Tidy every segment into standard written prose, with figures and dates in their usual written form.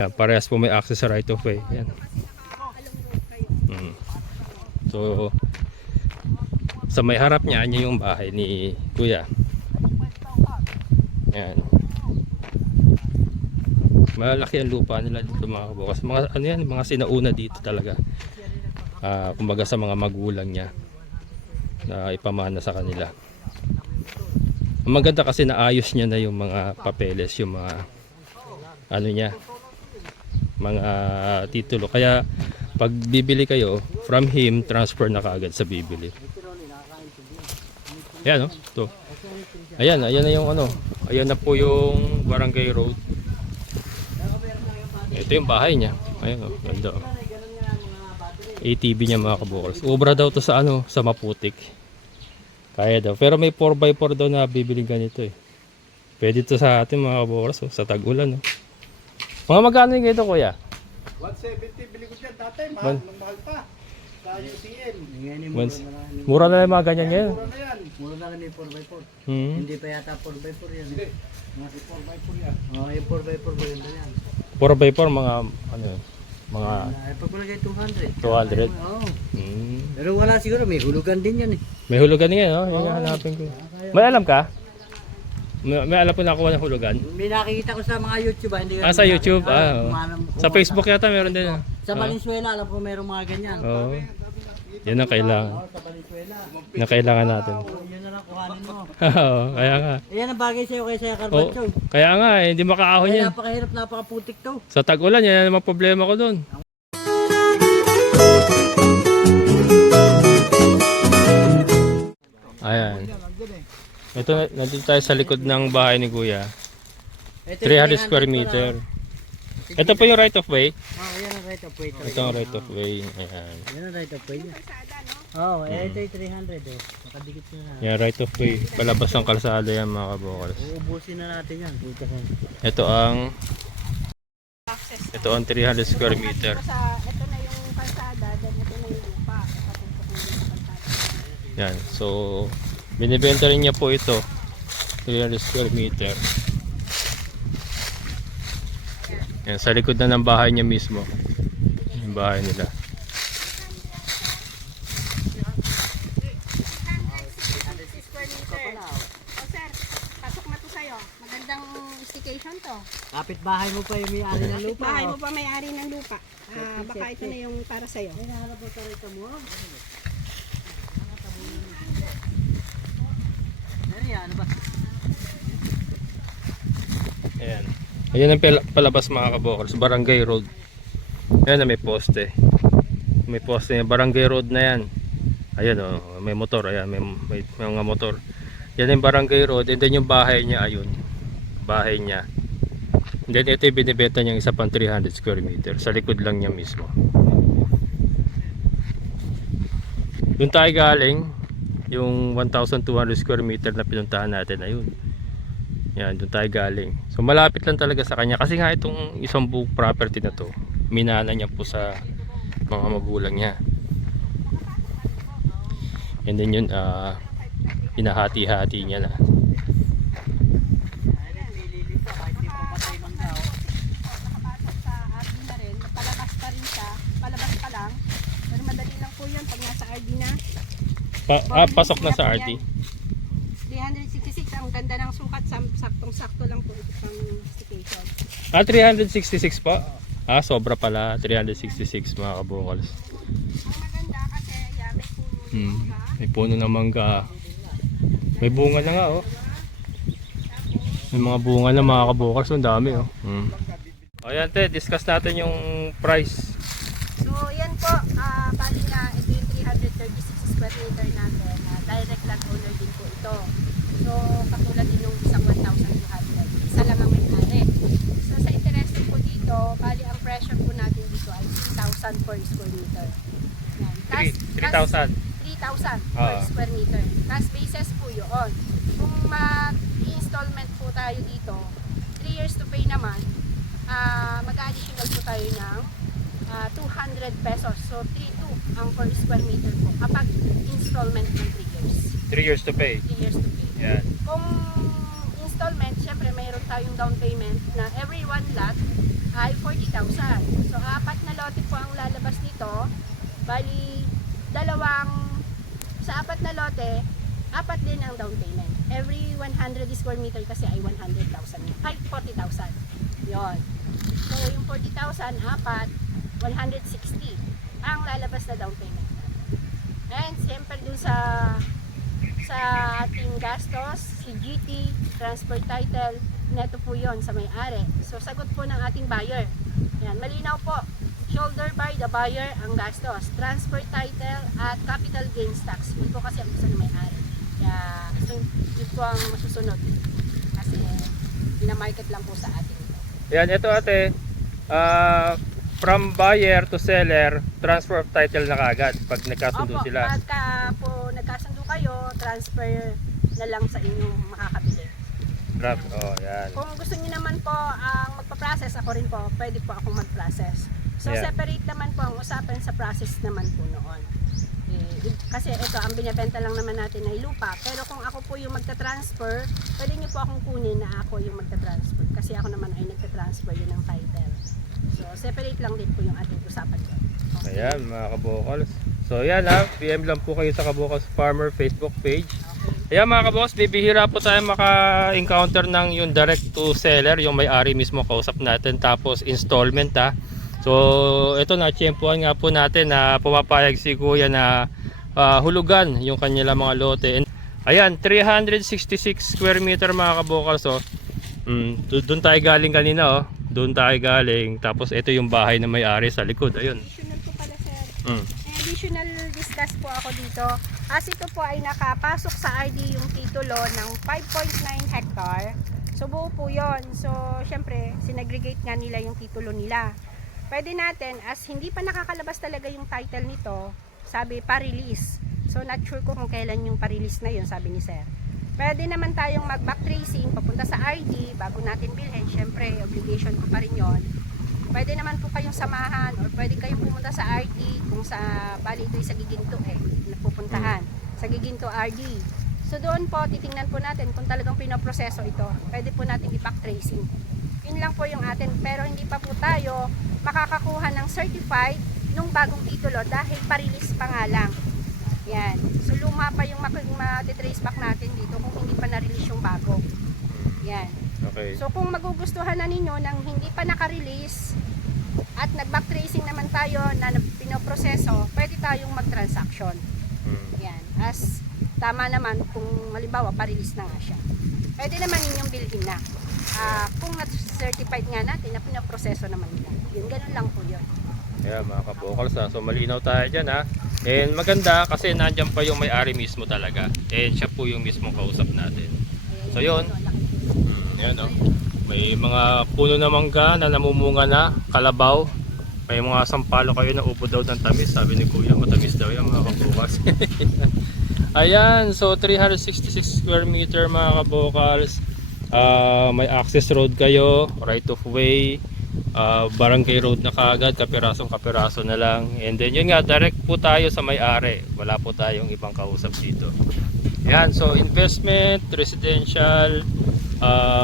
Yan, parehas po may access sa right of way. Yan. So sa may harap niya, yung bahay ni Kuya. Yan. Malaki ang lupa nila dito mga kabukas. Mga ano yan, mga sinauna dito talaga. Kumbaga sa mga magulang niya na ipamana sa kanila. Ang maganda kasi naayos niya na yung mga papeles, yung mga ano niya, mga titulo. Kaya pag bibili kayo from him, transfer na kaagad sa bibili. Ayan, oh, to. Ayan na yung ano. Ayan na po yung Barangay Road. Ito yung bahay niya. Ayan, oh, ganda, oh. ATV niya mga kabukals. Ubra daw to sa ano, sa Maputik. Kaya daw. Pero may 4x4 daw na bibiling ganito eh. Pwede to sa atin mga kabukals, oh, sa tag-ulan, oh. Mga magkano yung ito, Kuya? 170 bili ko dyan dati, mahal pa. Sa UCN. Mura na yung mga ganyan ngayon. Mura na yan. Mura na kami 4x4. Hmm. Hindi pa yata 4x4 yan. Hindi. Mga 4x4 yan. Oo, yung 4x4 ba yun na yan? 4x4 mga ano, mga Pagpalagay 200. 200. Oo. Hmm. Pero wala siguro, may hulugan din yan eh. May hulugan ngayon, no? Yung hanapin ko. May alam ka? May alam po na nakuha ng hulugan. May nakikita ko sa mga YouTube hindi ko Sa YouTube, nakikita. Sa Facebook yata meron din. Sa Valenzuela, alam ko mayroong mga ganyan. Oo. Yan ang kailangan. Sa Valenzuela. Na kailangan natin. Yun na lang kuhanin mo. Oo, kaya nga. Ayan ang bagay sa'yo kay Sir Oh, Carpaccio. kaya nga, hindi makaahon Kaya yan. napakahirap, napakaputik to. Sa tag-ulan, yan ang mga problema ko doon. Ayan. Ito, nandito tayo sa likod ng bahay ni Kuya. Ito 300 square meter. Ito po yung right of way. Oh, yan ang right of way. Ito ang right of way. Ayan. Yan ang right of way niya. Oo, ito yung 300 eh. Makadikit nyo na. Yan, right of way. Palabas ng kalsada yan mga kabukals. Uubusin na natin yan. Dito ko. Ito ang 300 square meter. Ito na yung kalsada, then ito na yung lupa. Nakatutok na yung kalsada. Yan. So, binibenta rin niya po ito. 300 square meter. Yan, sa likod na ng bahay niya mismo. Yung bahay nila. O sir, pasok na to sa'yo. Magandang stication to. Kapit bahay mo pa yung may-ari ng lupa. Bahay mo pa may-ari ng lupa. Baka ito na yung para sa'yo. Ay, nahanap mo sa rito mo. Ano yan? Ano ba? Ayan. Ayan ang palabas mga kabokers. Barangay Road. Ayan na may poste. May poste niya. Barangay Road na yan. Ayan o. May motor. Ayan. May mga motor. Yan yung Barangay Road. And then yung bahay niya. Ayun. Bahay niya. And then ito yung binibenta niya isa pang 300 square meter. Sa likod lang niya mismo. Doon tayo galing. Yung 1,200 square meter na pinuntahan natin. Ayun. Yan, doon tayo galing. So malapit lang talaga sa kanya kasi nga itong isang buong property na to, minana niya po sa mga magulang niya. And then yun, pinahati-hati niya na. Nakapasok sa RD na rin. Palabas pa rin siya. Palabas pa lang. Pero madali lang po yun pag nasa RD na. Pasok na sa RT. 366. Ang ganda ng sukat. Saktong-sakto lang po ito pang station. 366 po? Sobra pala. 366 mga kabukals. Ang maganda kasi may puno. May puno ng mangga. May bunga na nga oh. May mga bunga na mga kabukals. Ang dami oh. Ayan te, discuss natin yung price. So yan po. Bali na ito yung 336 square meter natin. Direct land owner din po ito. So katulad din yung isang 1,200. Isa lang ang may-ari. So sa interested po dito, bali ang pressure po natin dito ay 3,000 per square meter. Yan. 3,000. 3,000 per square meter. Cash basis po yun. Kung mag-installment po tayo dito, 3 years to pay naman, mag-additional po tayo ng 200 pesos. So 3,200 ang per square meter po kapag installment ng 3 years. 3 years to pay. 3 years to pay. Yan. Kung installment, syempre mayroon tayong down payment na every one lot, ay 40,000. So, 4 na lote po ang lalabas nito. Bali, sa 4 na lote, 4 din ang down payment. Every 100 square meter kasi ay 100,000. Ay, 40,000. Yun. So, yung 40,000, 4, 160 ang lalabas na down payment. And, siyempre dun sa ating gastos, CGT, transfer title, neto po yon sa may-ari. So, sagot po ng ating buyer. Yan, malinaw po. Shoulder by the buyer ang gastos. Transfer title at capital gains tax. Yun po kasi ang gusto ng may-ari. Kaya, yun po ang masusunod. Kasi, pinamarket lang po sa atin. Yan, ito ate. From buyer to seller, transfer of title na kagad pag nagkasundo Opo, sila. pagka po nagkasundo kayo, transfer na lang sa inyong makakabili. Yan. Kung gusto niyo naman po ang magpa-process, ako rin po, pwede po akong mag-process. So, Yeah. separate naman po ang usapan sa process naman po noon. Kasi ito, ang binibenta lang naman natin ay lupa. Pero kung ako po yung magta-transfer, pwede niyo po akong kunin na ako yung magta-transfer. Kasi ako naman ay nagta-transfer yun ng title. So, separate lang din po yung ating usapan ko. Okay. Ayan mga kabokals. So yan ha, PM lang po kayo sa Kabokals Farmer Facebook page. Ayan mga kabokals, bibihira po tayo maka-encounter ng yung direct to seller, yung may-ari mismo kausap natin, tapos installment ha. So ito na-tiyempuhan nga po natin na pumapayag si Kuya na hulugan yung kanyang mga lote. And, ayan, 366 square meter mga kabokals. So, doon tayo galing kanina oh. Doon tayo galing. Tapos ito yung bahay na may-ari sa likod. Ayun. Additional po pala, sir. Additional discuss po ako dito. As ito po ay nakapasok sa ID yung titulo ng 5.9 hectare. So buo po yun. So syempre, sinagregate nga nila yung titulo nila. Pwede natin, as hindi pa nakakalabas talaga yung title nito, sabi pa-release. So not sure ko kung kailan yung pa-release na yun, sabi ni sir. Pwede naman tayong mag-back tracing papunta sa ID bago natin bilhin. Syempre, obligation ko pa rin yun. Pwede naman po kayong samahan or pwede kayong pumunta sa RD kung sa, bali ito sa Giginto napupuntahan. Sa Giginto RD. So doon po, titingnan po natin kung talagang pinoproseso ito. Pwede po natin i-back tracing. Yun lang po yung atin. Pero hindi pa po tayo makakakuha ng certified nung bagong titulo dahil pa-release pa nga lang. Yan. So luma pa yung matitrace back natin dito kung hindi pa na-release yung bago. Yan. Okay. So kung magugustuhan na ninyo nang hindi pa naka-release at nag-back tracing naman tayo na pinoproseso, pwede tayong mag-transaction. Yan. As tama naman kung halimbawa pa-release na nga siya. Pwede naman ninyong bilhin na. Kung na-certified nga natin na pinoproseso naman nila. Yun, ganun lang po yun. Ayan mga kabokals ha. So malinaw tayo dyan ha. And maganda kasi nandyan pa yung may-ari mismo talaga. And siya po yung mismong kausap natin. So yun. Ayan o. May mga puno na mangga na namumunga na. Kalabaw. May mga sampalo kayo na upo daw ng tamis. Sabi ni Kuya matamis daw yan mga kabokals. Ayan. So 366 square meter mga kabokals. May access road kayo. Right of way. Barangay road na kaagad, kapiraso na lang. And then yun nga, direct po tayo sa may-ari. Wala po tayong ibang kausap dito. Yan, so investment, residential,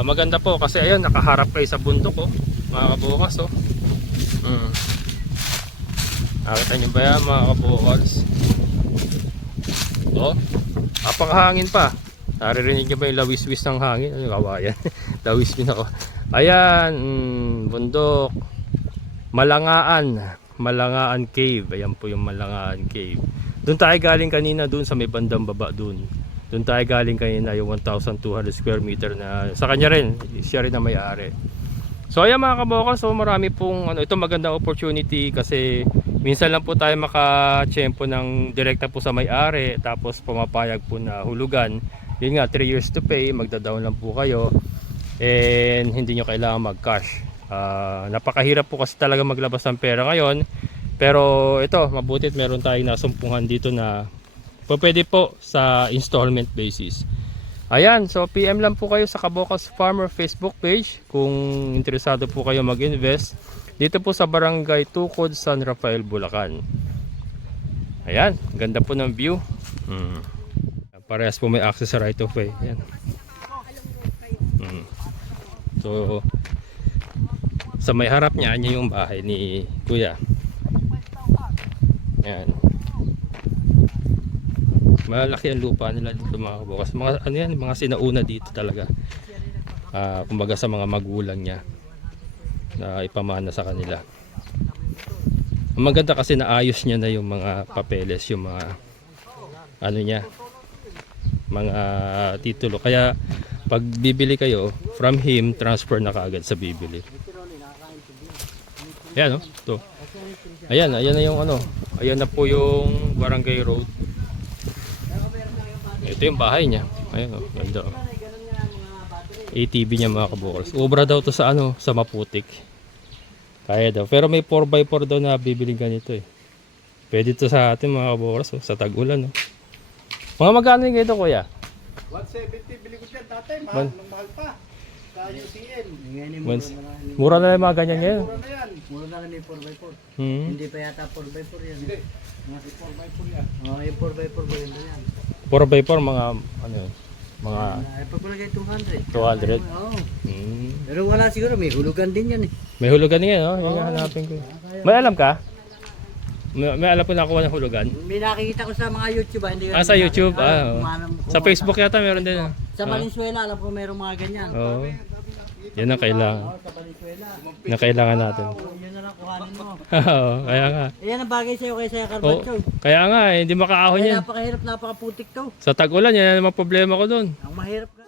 maganda po kasi ayun, nakaharap kayo sa bundok oh, mga kabukas oh. Nakita nyo ba yan mga kabukas? Oh, apakahangin pa. Naririnig nyo ba yung lawis-wis ng hangin? Ano kawayan? Lawis din ako. Ayan, bundok. Malangaan Cave. Ayan po yung Malangaan Cave. Doon tayo galing kanina, doon sa may bandang baba doon. Doon tayo galing kanina yung 1,200 square meter na sa kanya rin, siya rin na may-ari. So ayan mga kabokals, so marami pong ito magandang opportunity kasi minsan lang po tayo makatsyempo ng direkta po sa may-ari tapos pumapayag po na hulugan. Yun nga, 3 years to pay, magda-down lang po kayo. And hindi nyo kailangan mag-cash. Napakahirap po kasi talaga maglabas ng pera ngayon. Pero ito, mabutit meron tayong nasumpungan dito na pwede po sa installment basis. Ayan, so PM lang po kayo sa Kabokals Farmer Facebook page kung interesado po kayo mag-invest dito po sa Barangay Tukod, San Rafael, Bulacan. Ayan, ganda po ng view. Parehas po may access sa right of way. Ayan. So Sa may harap niya, yan yung bahay ni Kuya. Yan. Malaki ang lupa nila dito mga kabukas. Mga ano yan, mga sinauna dito talaga. Kumbaga sa mga magulang niya na ipamana sa kanila. Ang maganda kasi naayos niya na yung mga papeles, yung mga ano niya, mga titulo. Kaya pag bibili kayo from him, transfer na kaagad sa bibili. Ayan, no? Ito. Ayan na yung ano. Ayan na po yung Barangay Road. Ito yung bahay niya. Ayan, oh, ganda. Oh. ATV niya mga kabukals. Obra daw to sa ano, sa Maputik. Kaya daw. Pero may 4x4 daw na bibiling ganito eh. Pwede to sa atin mga kabukals, oh, sa tag-ulan. Oh. Mga magkano yung ganito, kuya? 170 bili ko dyan dati, mahal, nung mahal pa. Sa UCN. Ngayon yung Mura na lang mga ganyan ngayon. Mura na yan. mura na kami 4x4. Hmm. Hindi pa yata 4x4 yan. Hindi. Mga 4x4 yan. Oh, yung 4x4 ba yun yan? 4x4 mga ano yun, mga Pagpalagay 200. 200. Oo. Hmm. Pero wala siguro, may hulugan din yan eh. May hulugan niya, no? Yung hanapin ko. May alam ka? May alam ko nakuha ng hulugan. May nakikita ko sa mga YouTube hindi Sa YouTube, oo. Sa Facebook yata meron din. Sa Valenzuela, alam ko mayroong mga ganyan. Oo. Yan ang kailangan. Sa Valenzuela. Na kailangan natin. Yun na lang kuhanin mo. Oo, kaya nga. Yan ang bagay sa'yo kaysa yung Oo, Carbancho. kaya nga, hindi makaahon Kaya yan. napakahirap, napakaputik to. Sa tag-ulan, yan ang mga problema ko doon. Ang mahirap ka.